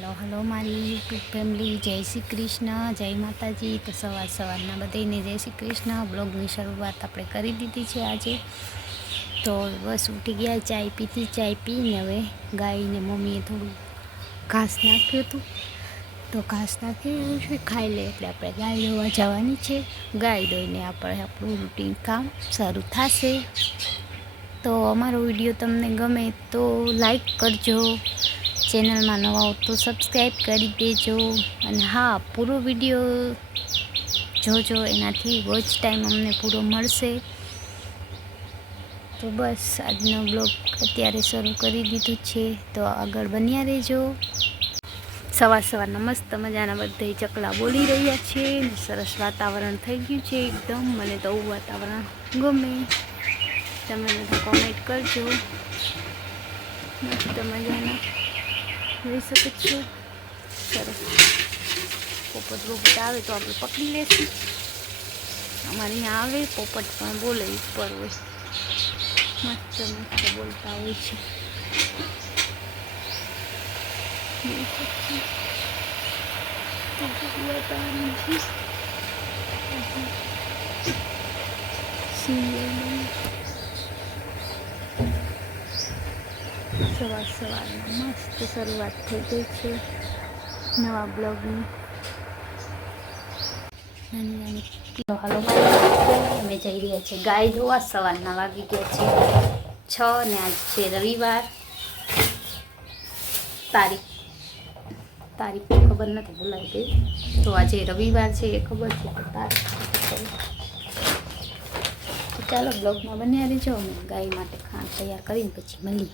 Hello મારી YouTube family, જય શ્રી કૃષ્ણ, જય માતાજી। તો સવારના બધાને જય શ્રી કૃષ્ણ। બ્લોગની શરૂઆત આપણે કરી દીધી છે આજે। તો બસ ઉઠી ગયા, ચાય પીધી, ચાય પીને હવે ગાયને મમ્મીએ થોડું ઘાસ નાખ્યું હતું, તો ઘાસ નાખ્યું છે, ખાઈ લે એટલે આપણે ગાય દોવા જવાની છે। ગાય દોઈને આપણું રૂટીન કામ શરૂ થશે। તો અમારો વિડીયો તમને ગમે તો લાઈક કરજો, ચેનલમાં નવા હો તો સબસ્ક્રાઈબ કરી દેજો, અને હા, પૂરો વિડીયો જોજો, એનાથી વોચ ટાઈમ અમને પૂરો મળશે। તો બસ આજનો બ્લોગ અત્યારે શરૂ કરી દીધો છે, તો આગળ બન્યા રહેજો। સવારના મસ્ત મજાના બધા ચકલા બોલી રહ્યા છે, સરસ વાતાવરણ થઈ ગયું છે એકદમ। મને તો આવું વાતાવરણ ગમે, તમે બધા કોમેન્ટ કરજો, મસ્ત મજાના જોઈ શકો છો। સરસ પોપટ આવે તો આપણે પકડી લેશું। અમારે અહીંયા આવે પોપટ પણ બોલે, ઉપર હોય, મસ્ત બોલતા હોય છે। સવારમાં મસ્ત શરૂઆત થઈ ગઈ છે નવા બ્લોગની। નાની હાલો અમે જઈ રહ્યા છીએ ગાય ધોવા। સવારના વાગી ગયા છે 6 ને આજ છે રવિવાર। તારીખ ખબર નથી, ભૂલાઈ ગઈ। તો આજે રવિવાર છે એ ખબર છે, તો તારીખ તો ચાલો બ્લોગમાં બન્યા રહેજો। અમે ગાય માટે ખાંડ તૈયાર કરીને પછી મળીએ।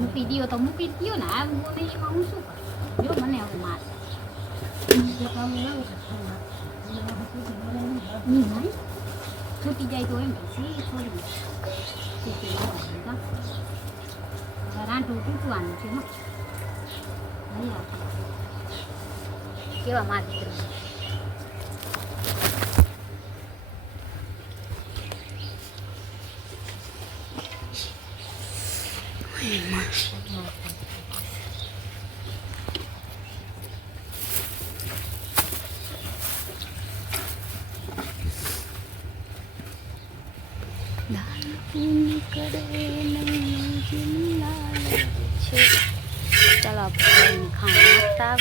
મૂકી દો તો મૂકી દો ને, આવું બોલે એમાં હું શું કરું? જો મને હવે માર છૂટી જાય તો એમ છોડી રાંધું તૂટવાનું છે, કેવા માર દીકરા ચાલો આપણે ખાતા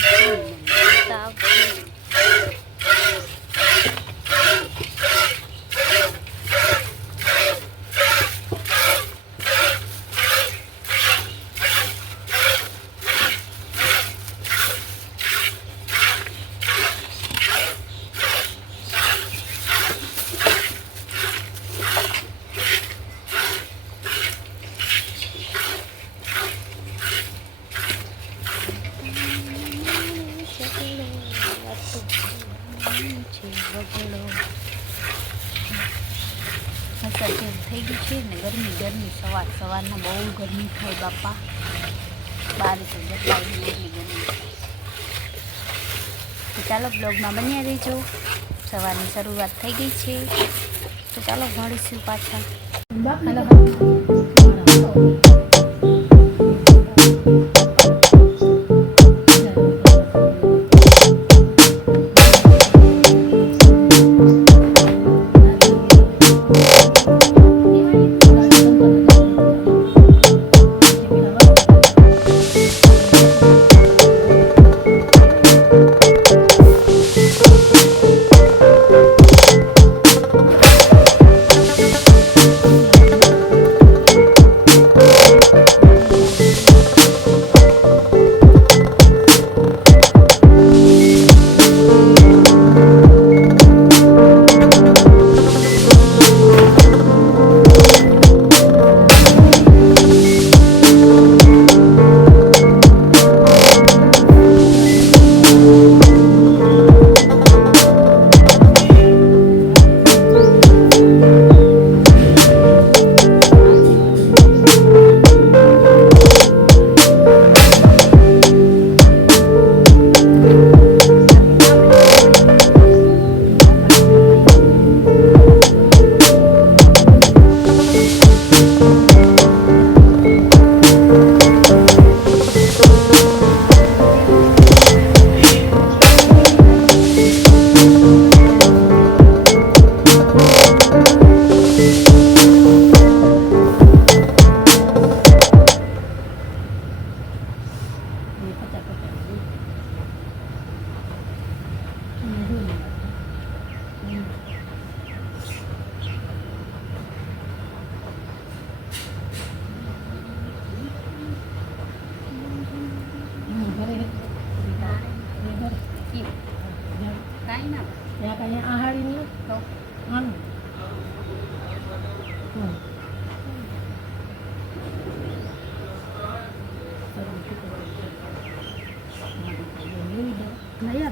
થઈ ગયું છે ને, ગરમી સવારના બહુ ગરમી થાય બાપા, બહાર તો જતાવી એટલી ગરમી થાય। તો ચાલો બ્લોગમાં બન્યા રહેજો, સવારની શરૂઆત થઈ ગઈ છે, તો ચાલો મળીશું પાછા। હાલો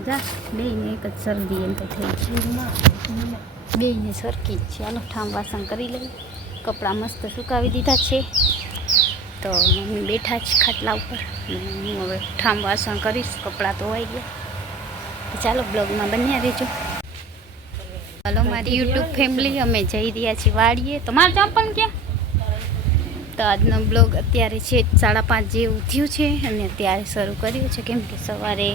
જા બેયને એક જ શરદી એમ તો થઈ બેયને સરખી જ છે. ચાલો ઠામ વાસણ કરી લઈએ. કપડાં મસ્ત સુકાવી દીધા છે. તો મમ્મી બેઠા જ ખાટલા ઉપર. હું હવે ઠામ વાસણ કરીશ. કપડાં ધોવાઈ ગયા. તો ચાલો બ્લોગમાં બન્યા રહેજો. હાલો મારી યુટ્યુબ ફેમિલી, અમે જઈ રહ્યા છીએ વાડીએ. તો મારું ચંપલ ક્યાં? તો આજનો બ્લોગ અત્યારે છે 5:30 જેવું થયું છે અને અત્યારે શરૂ કર્યું છે. કેમ કે સવારે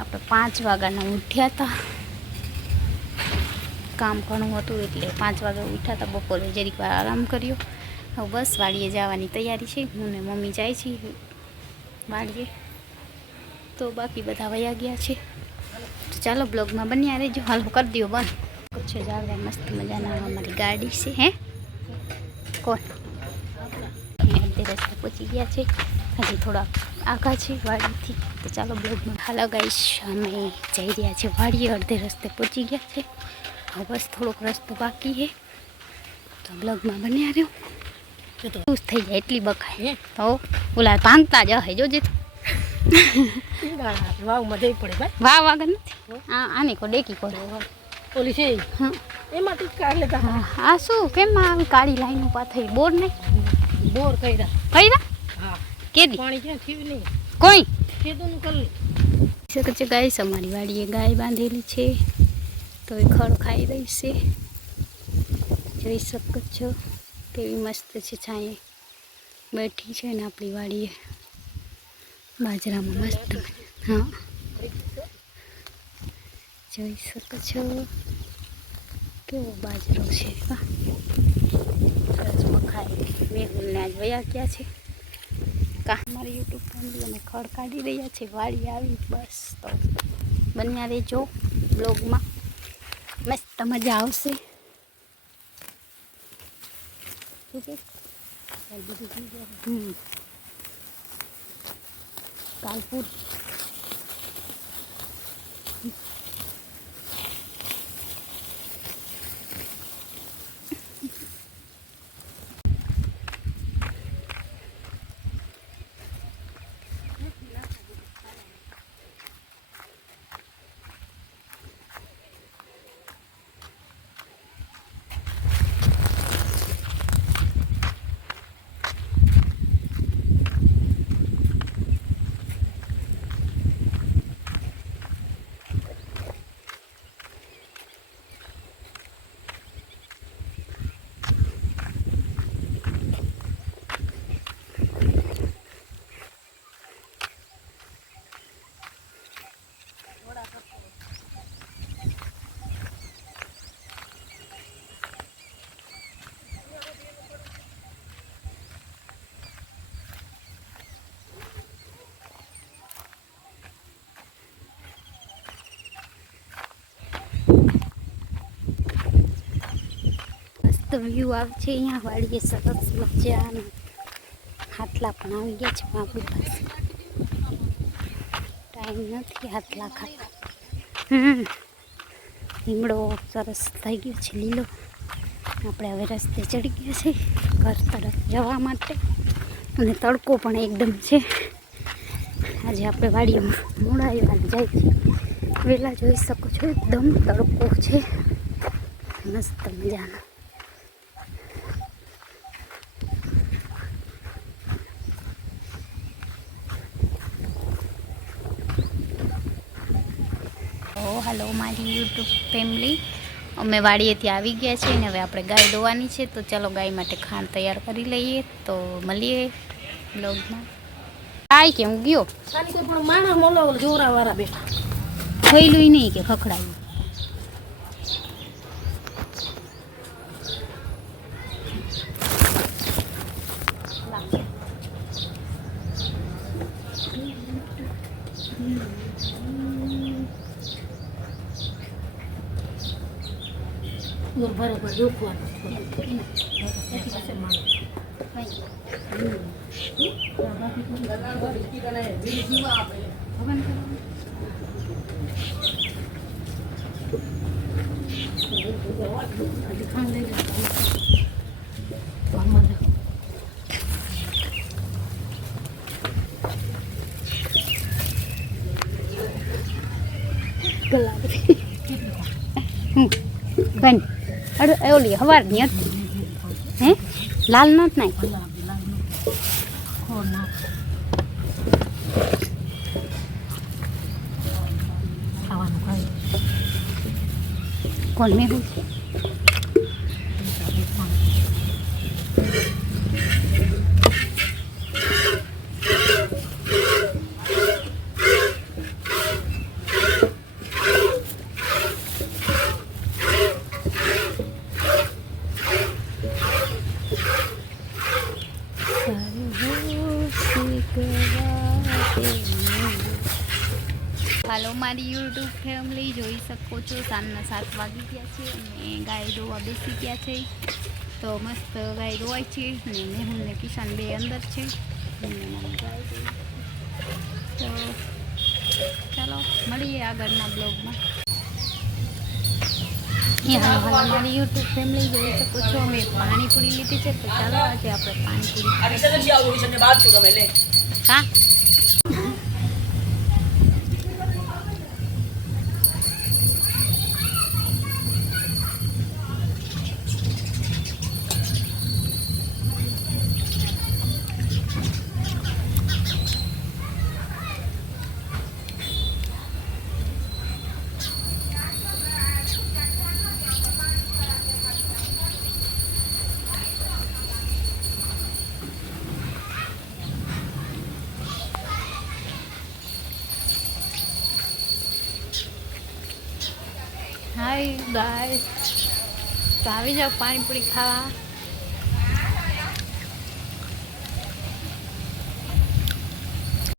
આપણે 5 વાગ્યાના ઉઠ્યા હતા. કામ ઘણું હતું એટલે 5 વાગે ઉઠ્યા હતા. બપોરે જરીક વાર આરામ કર્યો. હવે બસ વાડીએ જવાની તૈયારી છે. હું ને મમ્મી જાય છીએ વાડીએ. તો બાકી બધા વયા ગયા છે. તો ચાલો બ્લોગમાં બન્યા રહેજો. હાલ કરી દો બંધ. છે જાળવા મસ્ત મજાના અમારી ગાડી છે. હે કોણ અમે અડધે રસ્તે પહોંચી ગયા છે. હજી થોડા આગા છે વાડીથી. તો ચાલો બ્લોગમાં. હાલો ગાઈશ, અમે જઈ રહ્યા છીએ વાડીએ. અડધે રસ્તે પહોંચી ગયા છે. હવે બસ થોડોક રસ્તો બાકી છે. તો બ્લોગમાં બન્યા રહ્યો. ખુશ થઈ જાય એટલી બકાય. તો ઓલા ભાંગતા જ હે જોજે. વાવમાં જઈ પડે ભાઈ. વાવ આગળ નથી. આને કો ડેકી કો ઓલી છે હા એમાં ટીક કાઢ લેતા. હા આ શું કેમ આવી કાળી લાઈનો પાથરી બોર નહીં બોર કર્યા. હા કેદી પાણી ક્યાં થયું નહીં. કોઈ ખેતોનું કરી શકે છે. ગાય અમારી વાડીએ ગાય બાંધેલી છે. તો એ ખડ ખાઈ રહી છે. જોઈ શકો છો કેવી મસ્ત છે. છાંયે બેઠી છે ને આપણી વાડીએ બાજરામાં મસ્ત. હા જોઈ શકો છો કેવો બાજરો છે. સરસ મખાય. મેહુલને આજ વયા ગયા છે. કા મારી યુટ્યુબ ફેમિલી અમે ખડ કાઢી રહ્યા છે. વાડી આવી બસ. તો બન્યા રહેજો બ્લોગમાં. મસ્ત મજા આવશે. કાલપુર વ્યૂ આવે છે અહીંયા વાડીએ. સરસ મજાના હાથલા પણ આવી ગયા છે. આપણી પાસે ટાઈમ નથી હાથલા ખાતા. લીમડો સરસ થઈ ગયો છે લીલો. આપણે હવે રસ્તે ચડી ગયા છે ઘર તરફ જવા માટે. અને તડકો પણ એકદમ છે. આજે આપણે વાડીમાં મોડા આવ્યા જાય છે વહેલા. જોઈ શકો છો એકદમ તડકો છે મસ્ત મજાનો. હાલો મારી યુટ્યુબ ફેમિલી, અમે વાડીએથી આવી ગયા છીએ ને હવે આપણે ગાય દોવાની છે. તો ચાલો ગાય માટે ખાંડ તૈયાર કરી લઈએ. તો મળીએ બ્લોગમાં. આય કેમ ગયો માણસ મોલો જોરા વાળા બેઠા. થયેલું નહીં કે ખખડાયું. બરાબર જોખવાનું પાણીપુરી સવારની હતી હે લાલ નત નાખી ખાવાનું ખાય કોણ મેહુલ હાલો મારી યુટ્યુબ ફેમિલી જોઈ શકો છો સાંજના 7 વાગી ગયા છે અને ગાય દોવા બેસી ગયા છે તો મસ્ત ગાય દોવાય છે અને મેહુલ ને કિશન બે અંદર છે અને મારી ગાય દોવાય છે. તો ચાલો મળીએ આગળના બ્લોગમાં. હાલો મારી યુટ્યુબ ફેમિલી જોઈ શકો છો અમે પાણીપુરી લીધી છે તો ચાલો આજે આપણે પાણીપુરી હા હાય ગાઈસ તો આવી જાઓ પાણીપુરી ખાવા.